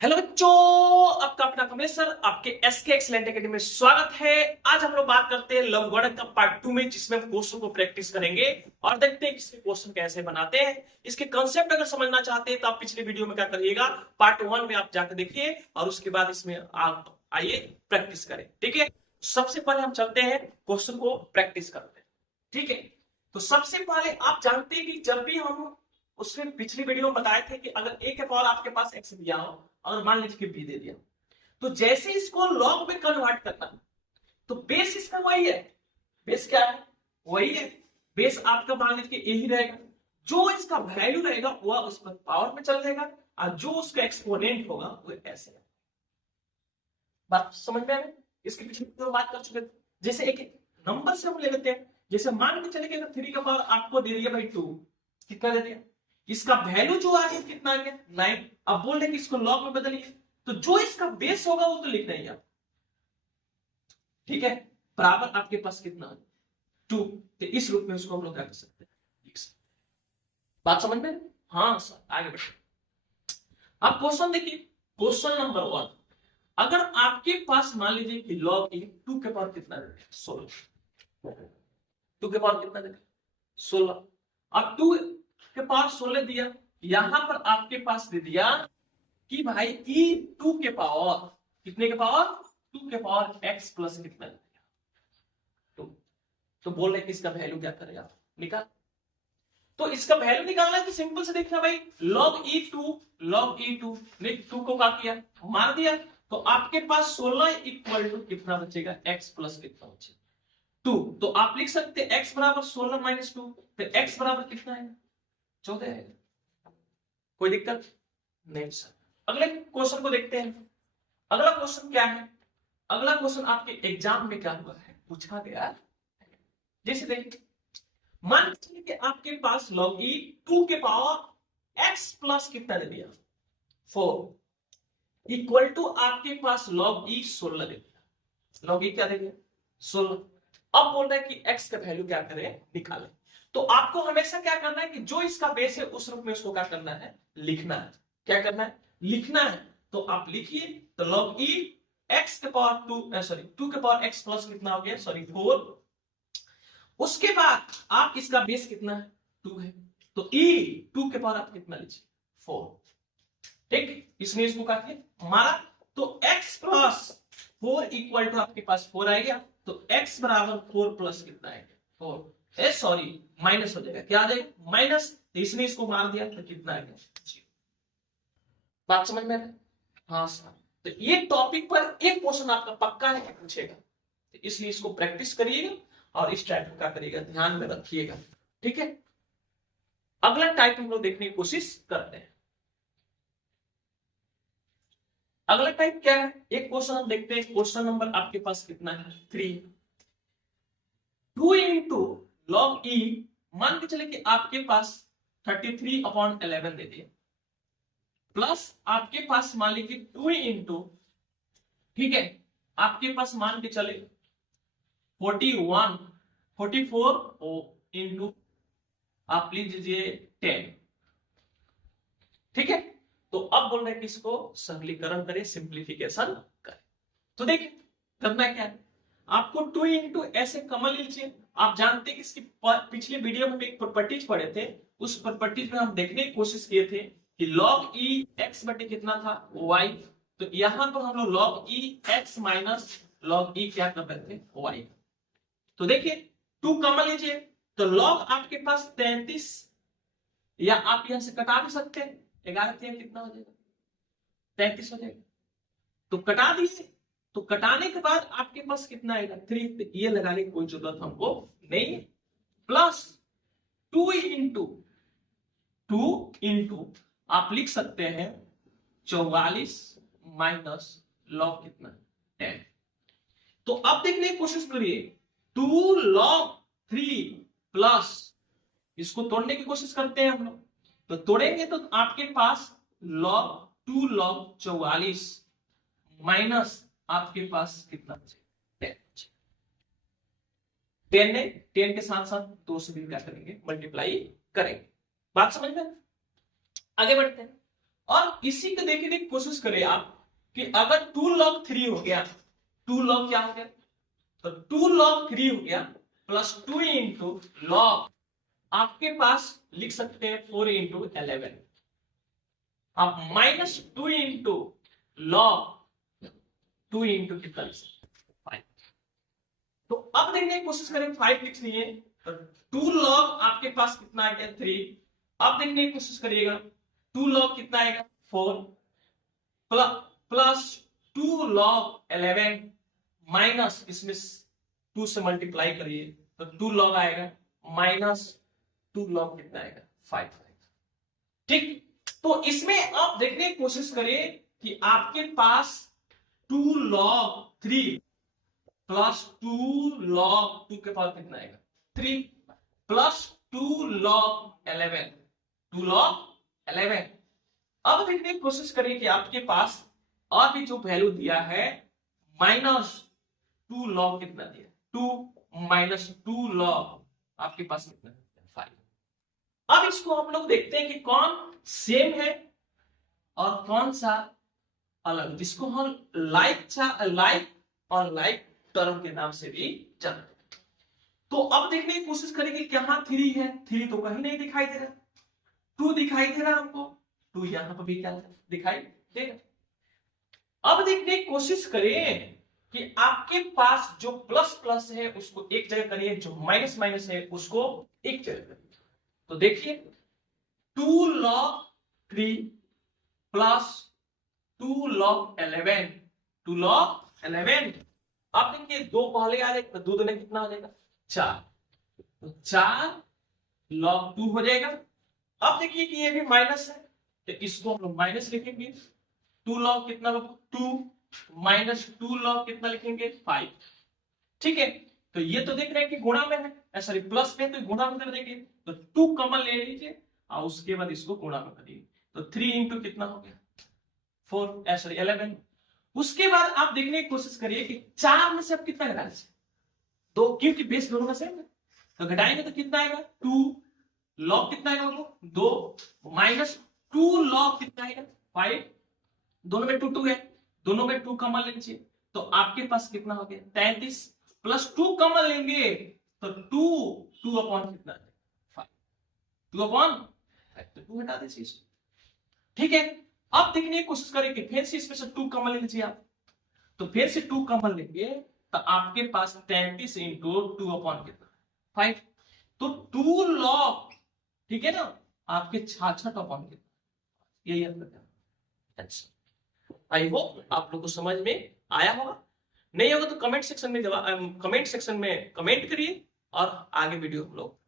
Hello बच्चों, आपका अपना कमलेश सर आपके एसके एक्सीलेंट एकेडमी में स्वागत है। आज हम लोग बात करते हैं लघुगणक का पार्ट 2 में, जिसमें हम क्वेश्चन को प्रैक्टिस करेंगे और देखते हैं कि इसके क्वेश्चन कैसे बनाते हैं। इसके कंसेप्ट अगर समझना चाहते हैं तो आप पिछले वीडियो में क्या करिएगा, पार्ट 1 में आप जाकर देखिए और उसके बाद इसमें आप आइए प्रैक्टिस करें। ठीक है, सबसे पहले हम चलते हैं क्वेश्चन को प्रैक्टिस करते हैं। ठीक है, तो सबसे पहले आप जानते हैं कि जब भी हम उसमें पिछली वीडियो में बताए थे कि अगर ए के पावर आपके पास एक्स दिया हो और मान लीजिए कि बी दे दिया, तो जैसे इसको लॉग में कन्वर्ट करना, तो बेस इसका वही है। बेस क्या है? वही है। बेस आपका मान लीजिए कि यही रहेगा, जो इसका वैल्यू रहेगा वह उस पर पावर में चल जाएगा और जो उसका एक्सपोनेंट होगा वो ऐसे है। बात समझ में आ रही? इसके पीछे तो बात कर चुके थे। जैसे एक नंबर से हम ले लेते हैं, जैसे मान के चले कि अगर 3 का पावर आपको दे दिया भाई 2, कितना दे दिया, इसका वैल्यू जो आ गया कितना आ गया 9। अब बोल रहे कि इसको लॉग में बदलिए, तो जो इसका बेस होगा वो तो लिखना ही है। ठीक है, बराबर आपके पास कितना 2, तो इस रूप में उसको हम लोग क्या कर सकते हैं, बात समझ में? हाँ सर, आगे बढ़े। अब क्वेश्चन देखिए, क्वेश्चन नंबर 1। अगर आपके पास मान लीजिए कि लॉग ए 2 के पावर कितना दे 16, 2 के पावर कितना दे 16। अब 2 के पावर 16 दिया, यहां पर आपके पास दे दिया कि भाई ई 2 के पावर कितने के पावर 2 के पावर एक्स प्लस कितना दे दिया 2। तो बोल रहे कि इसका वैल्यू क्या करेगा, निकाल। तो इसका वैल्यू निकालना है तो सिंपल से देखना भाई, log e2 ने 2 को क्या किया, मार दिया, तो आपके पास 16 इक्वल टू कितना बचेगा, x प्लस कितना बचेगा 2। तो आप लिख सकते हैं x बराबर 16 माइनस 2, तो x बराबर कितना है 14 है। कोई दिक्कत नहीं सर। अगले क्वेश्चन को देखते हैं। अगला क्वेश्चन क्या है, अगला क्वेश्चन आपके एग्जाम में क्या हुआ है, पूछा गया। जैसे देखिए, मान लीजिए कि आपके पास log e 2 के पावर x प्लस कितना दे दिया 4 इक्वल टू आपके पास log e 16 दे दिया। log e क्या दे दिया 16। अब बोल रहा है कि x का वैल्यू क्या करें, निकालें। तो आपको हमेशा क्या करना है कि जो इसका बेस है उस रूप में उसको क्या करना है, लिखना है। क्या करना है, लिखना है। तो आप लिखिए, तो log e x के पावर 2 के पावर x प्लस कितना हो गया 4। उसके बाद आप इसका बेस कितना है 2 है, तो e 2 के पावर आप कितना लीजिए 4। ठीक, इसने इसको काटिए मारा, तो x प्लस 4 इक्वल टू आपके पास 4 आएगा, तो x बराबर 4 प्लस कितना आएगा 4, सॉरी माइनस हो जाएगा, क्या आ जाएगा माइनस। तो इसने इसको मार दिया तो कितना आएगा, बात समझ में आ रहा है? हाँ सर। तो ये टॉपिक पर एक क्वेश्चन आपका पक्का है कि पूछेगा, तो इसलिए इसको प्रैक्टिस करिएगा और इस टाइप का करिएगा, ध्यान में रखिएगा। ठीक है, अगला टाइप हम लोग देखने की कोशिश करते हैं। अगला टाइप क्या है, एक क्वेश्चन हम देखते हैं। क्वेश्चन नंबर आपके पास कितना है 3। 2 इंटू लॉग ई, मान के चले कि आपके पास 33/11 दे दिए, प्लस आपके पास मान लीजिए 2 इंटू, ठीक है, आपके पास मान के चले 44 इंटू आप लीजिए 10। ठीक है, तो अब बोल रहे हैं कि इसको सरलीकरण करें, सिंप्लीफिकेशन करें। तो देखिए करना क्या है, आपको 2 इंटू ऐसे कमल लीजिए। आप जानते हैं कि इसकी पिछले वीडियो में एक प्रॉपर्टीज पढ़े थे, उस प्रॉपर्टीज में हम देखने की कोशिश किए थे कि log e x बटे कितना था y। तो यहां पर हम लोग log e x minus log e क्या कर रहे थे y। तो देखिए 2 कमल लीजिए, तो log आपके पास 33, या आप यहां से कटा भी सकते हैं, 11 कितना हो जाएगा 33 हो जाएगा। तो कटा दीजिए, तो कटाने के बाद आपके पास कितना आएगा 3, तो ये लगाने की कोई जरूरत हमको नहीं है। प्लस 2 इंटू 2 आप लिख सकते हैं 44 माइनस लॉग कितना 10। तो अब देखने की कोशिश करिए, 2 log 3 प्लस, इसको तोड़ने की कोशिश करते हैं हम लोग, तो तोड़ेंगे तो आपके पास log 2 log 44 माइनस आपके पास कितना 10 ने 10 के साथ साथ 2 से भी क्या करेंगे, मल्टीप्लाई करेंगे। बात समझ में? आगे बढ़ते हैं। और इसी को देखने की कोशिश करें आप कि अगर 2 log 3 हो गया, 2 log क्या हो गया, तो 2 log 3 हो गया प्लस 2 इंटू लॉग, आपके पास लिख सकते हैं 4 इंटू 11, आप माइनस 2 इंटू लॉग 2 इंटू कितना लिख सकते हैं 5। तो अब देखने की कोशिश करें, 5 लिख लिए तो 2 log आपके पास कितना आएगा 3। अब देखने की कोशिश करिएगा 2 log कितना आएगा 4 प्लस 2 log 11 माइनस इसमें 2 से मल्टीप्लाई करिए तो 2 log आएगा माइनस 2 log कितना आएगा 5। ठीक, तो इसमें आप देखने की कोशिश करिए कि आपके पास 2 log 3 प्लस 2 log 2 के पास कितना आएगा 3 प्लस 2 log 11, 2 log 11। अब देखने की कोशिश करिए कि आपके पास और भी जो वैल्यू दिया है माइनस 2 log कितना दिया, 2 माइनस 2 log आपके पास कितना 5। अब इसको हम लोग देखते हैं कि कौन सेम है और कौन सा अलग, जिसको हम लाइक और लाइक टर्म के नाम से भी जानते हैं। तो अब देखने की कोशिश करेंगे कि यहाँ 3 है, 3 तो कहीं नहीं दिखाई दे रहा, 2 दिखाई दे रहा हमको, 2 यहाँ पर भी क्या दिखाई देगा। अब देखने की कोशिश करें कि आपके पास जो प्लस प्लस है उसको एक जगह करिए, जो माइनस माइनस है उसको एक जगह करिए। तो देखिए 2 log 3 प्लस 2 log 11, 2 log 11। अब देखिए 2 पहले आ जाएगा तो 2 दूने कितना हो जाएगा 4, तो 4 log 2 हो जाएगा। अब देखिए कि ये भी माइनस है तो इसको हम लोग माइनस लिखेंगे, 2 log कितना होगा 2 माइनस 2 log कितना लिखेंगे 5। ठीक है, तो ये तो देख रहे हैं कि गुणा में है, सॉरी प्लस में, तो गुणा में कर देंगे तो 2 कॉमन ले लीजिए और उसके बाद इसको गुणा में करिए तो 3 इंटू कितना हो गया 4, सॉरी 11। उसके बाद आप देखने की कोशिश करिए कि 4 में से अब कितना घटाना है 2, क्योंकि बेस दोनों में सेम है, तो घटाएंगे तो कितना आएगा 2 log कितना आएगा 2 माइनस 2 log कितना आएगा 5, दोनों में 2 2 है, दोनों में 2 कॉमन ले लीजिए तो आपके पास कितना हो गया 33 प्लस 2 कॉमन लेंगे तो 2 अपॉन कितना 5, 2 अपॉन 5, तो 2 हटा दीजिए। ठीक है, अब देखने की कोशिश करें कि फिर से इसमें से 2 कॉमन ले लीजिए आप, तो फिर से 2 कॉमन लेंगे तो आपके पास 33 इंटू 2 अपॉन कितना 5, तो 2 log, ठीक है ना, आपके 66 अपॉन कितना, यही आपका। आई होप आप लोग को समझ में आया होगा, नहीं होगा तो कमेंट सेक्शन में कमेंट करिए और आगे वीडियो हम लोग